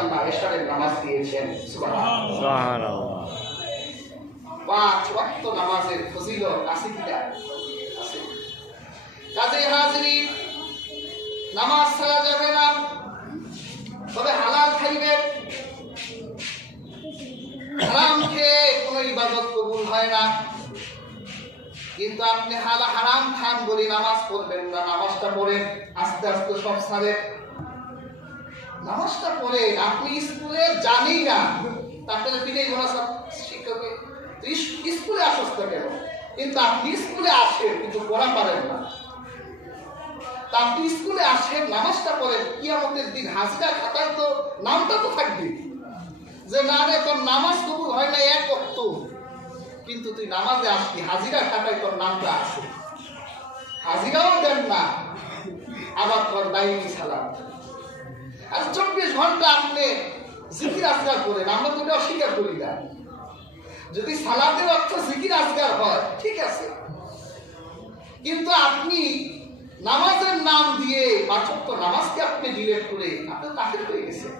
আল্লাহ এশারের নামাজ দিয়েছেন। সুবহানাল্লাহ। 5 ওয়াক্ত নামাজের ফজিলত আছে কিনা? আছে। কাজেই হাজিরিন, নামাজ ছাড়া যাবে না, তবে হালাল খাইবেন। হারাম খেয়ে কোনো ইবাদত কবুল হয় না। কিন্তু আপনি হারাম খান বলে নামাজ পড়বেন না। নামাজটা পড়েন, আস্তে আস্তে সব ছাড়েন। নামাজটা পড়েন। আপনি স্কুলে জানি না, তাহলে ফিরে শিক্ষকে স্কুলে আসস্ত কেন? কিন্তু আপনি স্কুলে আসেন কিন্তু পড়া পারেন না। তা আপনি স্কুলে আসেন, নামাজটা পড়েন, কিয়ামতের দিন হাজিরা খাতায় তো নামটা তো থাকবে যে না রে তোর নামাজ কবুল হয় না এক ওয়াক্ত, কিন্তু তুই নামাজে আসবি, হাজিরা খাতায় তোর নামটা আসে। হাজিরাও দেন না, আবার তোর দায়ী সালাম। আর 24 ঘন্টা আপনি জিকির আজকার করেন, আমরা তো এটা অস্বীকার করি না। যদি সালাতের অর্থ জিকির আজকার হয় ঠিক আছে, কিন্তু আপনি নামাজের নাম দিয়ে 5 ওয়াক্ত নামাজকে আপনি ডিলেট করে আপনি কাফির হয়ে গেছেন।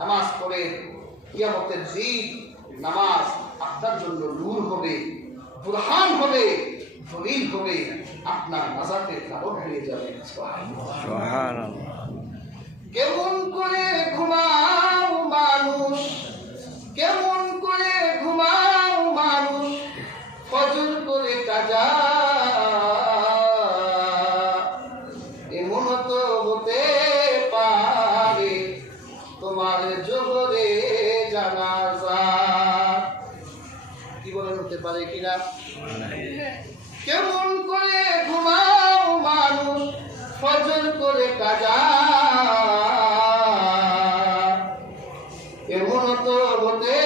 নামাজ পড়ে কিয়ামতের দিন নামাজ আপনার জন্য নূর হবে, বুরহান হবে, দলিল হবে, আপনার নাজাতের কারণ হয়ে যাবে। সুবহানাল্লাহ। কেমন করে ঘুমাও মানুষ, কেমন করে ঘুমাও মানুষ, ফজর করে কাজা, এমন তো হতে পারে তোমার জোহরে জানাজা। কি বলেন, হতে পারে কিনা? কেমন করে ঘুমাও মানুষ, ফজর করে কাজা, এমন তো হতে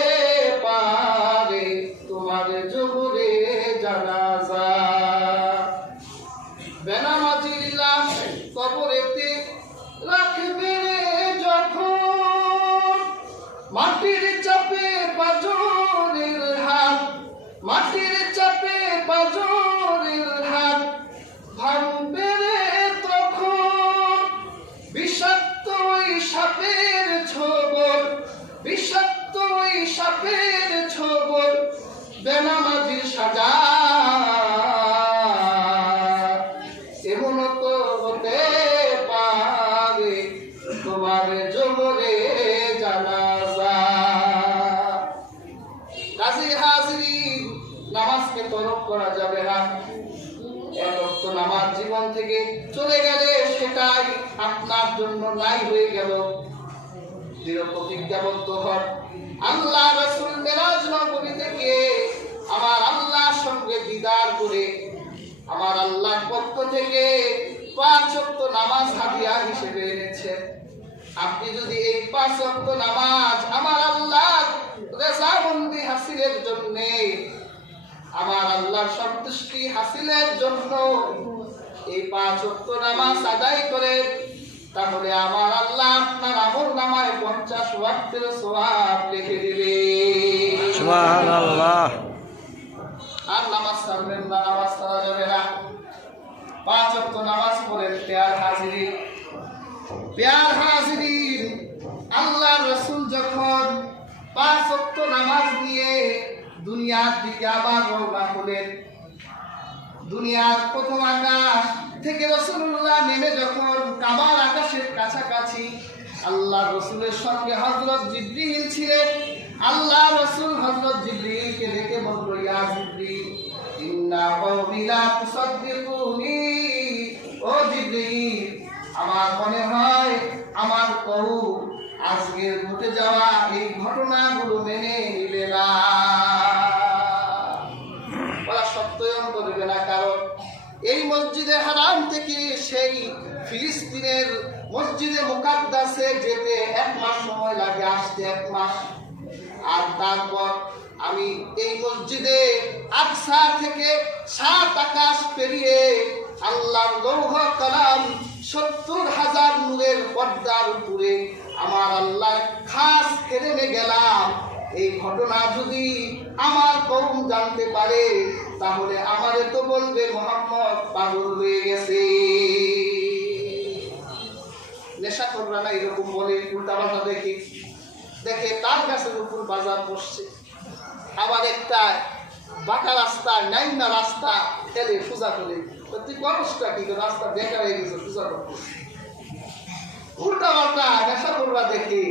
পারে তোমার জোহরে জানাজা। বেনামাজির লাশ কবরেতে রাখবে যখন, মাটির চাপে পাঁজরের হাত, মাটির চাপে পাঁজরের হাত ভাঙবে তখন। বিষাক্ত ওই সাপের ছোবল, বিষাক্ত ওই সাপের ছোবল, বেনামাজির সাজা, এমন তো হতে পারে তোমার জোহরে জানাজা। কাজী হাজিরিন, নামাজকে তরক করা যাবে না। এক ওয়াক্ত নামাজ জীবন থেকে চলে গেলে সেটাই আপনার জন্য নাই হয়ে গেল। দৃঢ় প্রতিজ্ঞাবদ্ধ হন, আল্লাহ রাসূল মেরাজ নগরী থেকে আমার আল্লাহর সঙ্গে দিদার করে আমার আল্লাহর পক্ষ থেকে 5 ওয়াক্ত নামাজ হাদিয়া হিসেবে এনেছেন। আপনি যদি এই 5 ওয়াক্ত নামাজ আমার আল্লাহর রেজামন্দি হাসিলের জন্য, আমার আল্লাহর সন্তুষ্টি হাসিলের জন্য এই 5 ওয়াক্ত নামাজ আদায় করেন, তাহলে আমার আল্লাহ আপনার আমলনামায় 50 ওয়াক্তের সওয়াব লিখে দিবে। সুবহানাল্লাহ। আর নামাজ ছাড়বেন না, নামাজ ছাড়া যাবে না। 5 ওয়াক্ত নামাজ পড়েন। প্যার হাজিরিন, প্যার হাজিরিন, আল্লাহর রাসূল যখন 5 ওয়াক্ত নামাজ নিয়ে দুনিয়ার দিকে আবার রওনা হলেন, দুনিয়ার প্রথম আকাশ থেকে রাসূলুল্লাহ নেমে যখন কাবার আকাশের কাছাকাছি, আল্লাহ রাসূলের সঙ্গে হযরত জিবরিল ছিলেন। আল্লাহ রাসূল হযরত জিবরিলকে ডেকে বলল, ইয়া জিবরিল, ইন্না কওমি লা তুসাদ্দিকুনি। ও জিবরিল, আমার মনে হয় আমার কওম আজকের ঘটে যাওয়া এই ঘটনাগুলো মেনে নিবে না, বলা সত্যয়ন করবে না। কারণ এই মসজিদে হারাম থেকে সেই ফিলিস্তিনের মসজিদে মুকাদ্দাসে যেতে 1 মাস সময় লাগে, আসতে 1 মাস। আর তারপর আমি এই মসজিদে আকসা থেকে 7 আকাশ পেরিয়ে আল্লাহর লৌহ কালাম 70,000 নূরের পর্দার উপরে আমার আল্লাহ খাস ফেরেনে গেলাম। এই ঘটনা যদি আমার কওম জানতে পারে তাহলে আমারে তো বলবে মুহাম্মদ পাগল হয়ে গেছে। নেশাখোররা না এরকম বলে, উল্টাপাল্টা দেখে তার গাছের উপর বাজার বসছে। আবার একটা বাঁকা রাস্তা, নাইমা রাস্তা ঠেলে সোজা করে, তুই করসটা কি, রাস্তা বেঁকা হয়ে গেছে, সোজা করতে। উল্টাপাল্টা নেশাখোররা দেখে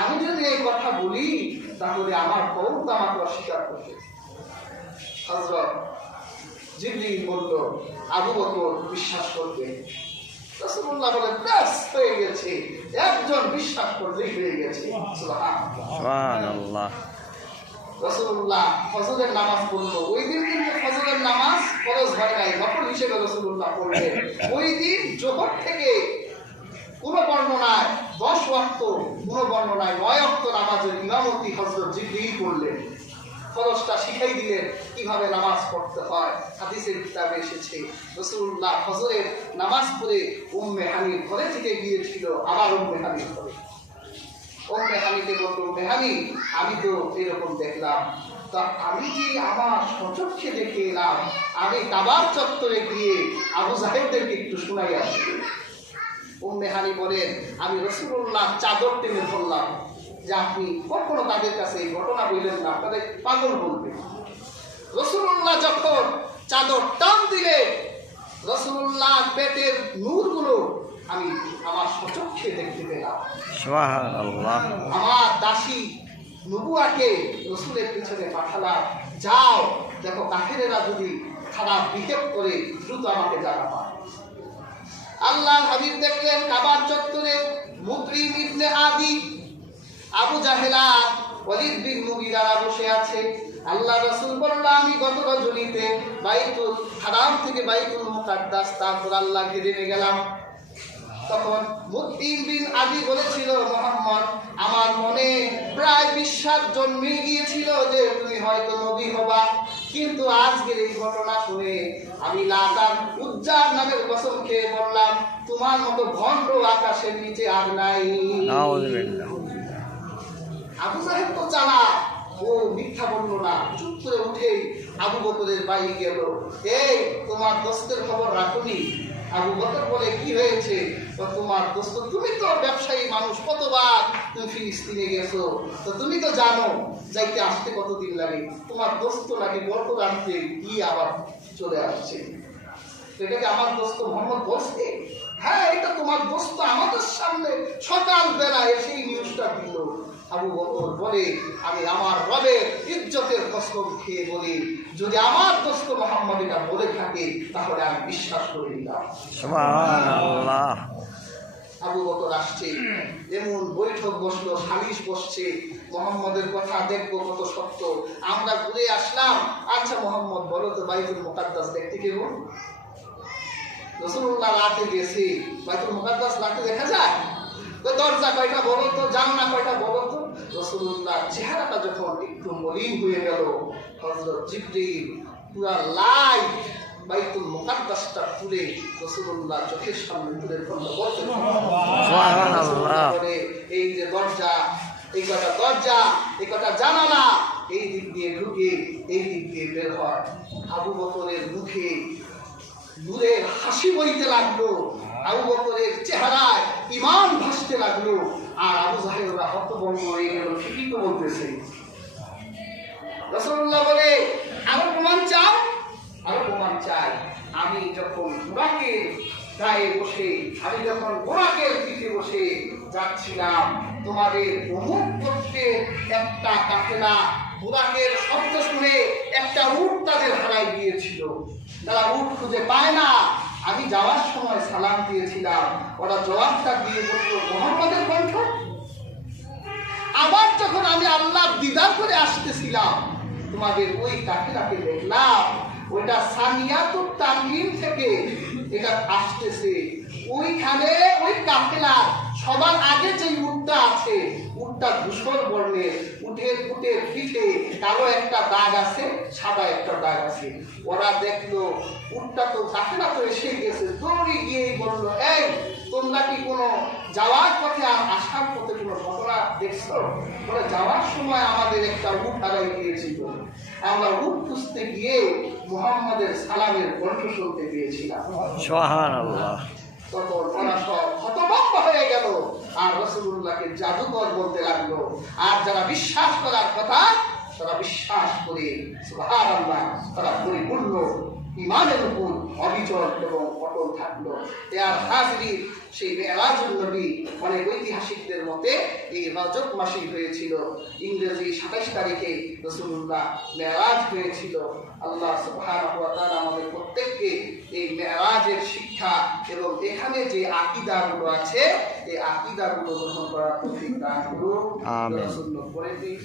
আমি যদি এই কথা বলি তাহলে আমার বউ তো আমাকে অস্বীকার করবে। হযরত জিবরীল বলল, আবু বকর বিশ্বাস করবে। রাসূলুল্লাহ বলেন, ব্যাস হয়ে গেছে, একজন বিশ্বাস করলেই হয়ে গেছে। সুবহানাল্লাহ। রাসূলুল্লাহ ফজরের নামাজ পড়লো। ওই দিন কিন্তু ফজরের নামাজ ফরজ হয় নাই, নফল হিসেবে রাসূলুল্লাহ পড়লেন। ওই দিন জোহর থেকে কোনো বর্ণনায় 10 ওয়াক্ত, কোনো বর্ণনায় 9 ওয়াক্ত নামাজের ইমামতি হযরত জিবরীল করলেন। ফরজটা শিখাই দিলেন কিভাবে নামাজ পড়তে হয়। হাদিসের কিতাবে এসেছে রাসূলুল্লাহ ফজরের নামাজ পড়ে উম্মে হানির ঘরে থেকে গিয়েছিল, আবার উম্মে হানির ঘরে। উম্মে হানিকে বলল, উম্মে হানি, আমি তো এরকম দেখলাম, তা আমি কি আমার সচক্ষে দেখে এলাম, আমি কাবার চত্বরে গিয়ে আবু জাহেলদেরকে একটু শোনাই আসি। উম্মে হানি বলেন, আমি রাসূলুল্লাহ চাদর টেনে ধরলাম যে আপনি কখনো তাদের কাছে এই ঘটনা বললেন না, আপনাদের পাগল বলবে। রাসূলুল্লাহ যখন চাদর টান দিলেন, রাসূলুল্লাহ পেটের নূরগুলো আমি আমার সচক্ষে দেখতে পেলাম। সুবহানাল্লাহ। আমার দাসী নবুয়াকে রাসূলের পিছনে পাঠালাম, যাও দেখো কাফেরেরা যদি খারাপ বিহেভ করে দ্রুত আমাকে জানাবা। আল্লাহ হাবিব দেখলেন কাবার চত্বরে মুকরিম ইবনে আদি, আবু জাহেলা, ওয়ালিদ বিন মুগীরা বসে আছে। আল্লাহ রাসূল বলল, আমি গত রজনীতে বাইতুল হারাম থেকে বাইতুল মুকাদ্দাস, তারপর আল্লাহ ঘিরে গেলাম। তখন মুকরিম বিন আদি বলেছিল, মুহাম্মদ, আমার মনে প্রায় বিশ্বাস জন্মে গিয়েছিল যে তুমি হয়তো নবী হবা, কিন্তু আজকের এই ঘটনা শুনে আমি লাত আর উজ্জার নামের কসম খেয়ে বললাম, তোমার মতো ভণ্ড আকাশের নিচে আর নাই। আবু জাহেল তো চালাক, ও মিথ্যা বলল না, চুপ করে উঠেই আবু বকরের বাড়ি গেল। এই তোমার দোস্তের খবর রাখুনি? আবু বকর বলে, কি হয়েছে? তোমার দোস্ত, তুমি তো ব্যবসায়ী মানুষ, কতবার তুমি ফিলিস্তিনে গেছো, তো তুমি তো জানো যাইতে আসতে কতদিন লাগে। তোমার দোস্ত নাকি গল্প রাখতে গিয়ে আবার চলে আসছে। এটাকে আমার দোস্ত মোহাম্মদ বলছে? হ্যাঁ, এটা তোমার দোস্ত আমাদের সামনে সকাল বেলা এসে নিউজটা দিল। আবু বকর বলে, আমি আমার রবের ইজ্জতের কসম খেয়ে বলি, যদি আমার দোস্ত মুহাম্মদ এটা বলে থাকে তাহলে আমি বিশ্বাস করে নিলাম। সুবহানাল্লাহ। আবু বকর আসছে, এমন বৈঠক বসলো, সালিশ বসছে, মুহাম্মদের কথা দেখবো কত সত্য। আমরা ঘুরে আসলাম, আচ্ছা মুহাম্মদ বলো তো বাইতুল মুকাদ্দাস দেখতে কেমন? রাসূলুল্লাহ রাতে গেছে, বাইতুল মুকাদ্দাস রাতে দেখা যায়? দরজা কয়টা বলো তো, জানলা কয়টা বলো তো। রাসূলুল্লাহ চেহারাটা যখন একটু মলিন হয়ে গেল, হযরত জিবরীল পুরা লাইট বাইতুল মুকাদ্দাসটা খুলে রাসূলুল্লাহ চোখের সামনে তুলে ধরল, বলতে সুবহানাল্লাহ, এই যে দরজা, এই কটা দরজা, এই কটা জানালা, এই দিক দিয়ে ঢুকে এই দিক দিয়ে বের হয়। আবু বকরের মুখে নূরের হাসি বইতে লাগলো, আবু বকরের চেহারায় ঈমান ভাসতে লাগলো, আর আবু জাহেলরা হতভম্ব হয়ে গেল, ঠিকই তো বলতেছে। রাসূলুল্লাহ বলে, আরো প্রমাণ চাও? আরো প্রমাণ চাই। আমি যখন বুরাকের গায়ে বসে, আমি যখন বুরাকের পিঠে বসে যাচ্ছিলাম, তোমাদের অমুক গোত্রের একটা কাফেলা বুরাকের শব্দ শুনে একটা উট তাদের হারাই গিয়েছিল। তারা উট খুঁজে পায় না। আমি যাওয়ার সময় সালাম দিয়েছিলাম, ওরা জবাবটা দিয়ে বলল, মুহাম্মদের কণ্ঠ। আবার যখন আমি আল্লাহ দিদার করে আসতেছিলাম, তোমাদের ওই কাফেলাকে দেখলাম, ওইটা সানিয়াতুত তানঈম থেকে এটা আসতেছে। ওইখানে ওই কাফেলা সবার আগে যে উটটা আছে, উটটা ধূসর বর্ণের, উটের পিঠে কালো একটা দাগ আছে, সাদা একটা দাগ আছে। ওরা দেখলো উটটা তো কাফেলা তো এসে গেছে, দৌড়ে গিয়েই বললো, এই তোমরা কি কোনো যাওয়ার পথে আসার পথে কোনো ঘটনা দেখছো? বলে, যাওয়ার সময় আমাদের একটা উট হারাই গিয়েছিল, আমরা উট খুঁজতে গিয়ে মুহাম্মদের সালামের কণ্ঠ শুনতে পেয়েছিলাম। সুবহানাল্লাহ। তখন ওরা সব হতভম্ব হয়ে গেল আর রাসূলুল্লাহকে জাদুকর বলতে লাগলো। আর যারা বিশ্বাস করার কথা তারা বিশ্বাস করে সুবহানাল্লাহ তারা পরিপূর্ণ ঈমানের উপর অবিচল এবং অটল থাকলো। আর হাজরিন, সেই মেরাজুন নবী অনেক ঐতিহাসিকদের মতে এই রজব মাসেই হয়েছিল। ইংরেজি 27 তারিখে রাসূলুল্লাহ মেরাজ হয়েছিল। আল্লাহ সুবহানাহু ওয়া তাআলা আমাদের প্রত্যেককে এই মেরাজের শিক্ষা এবং এখানে যে আকীদাগুলো আছে এই আকীদাগুলো গ্রহণ করার তৌফিক দান করুন। আমিন।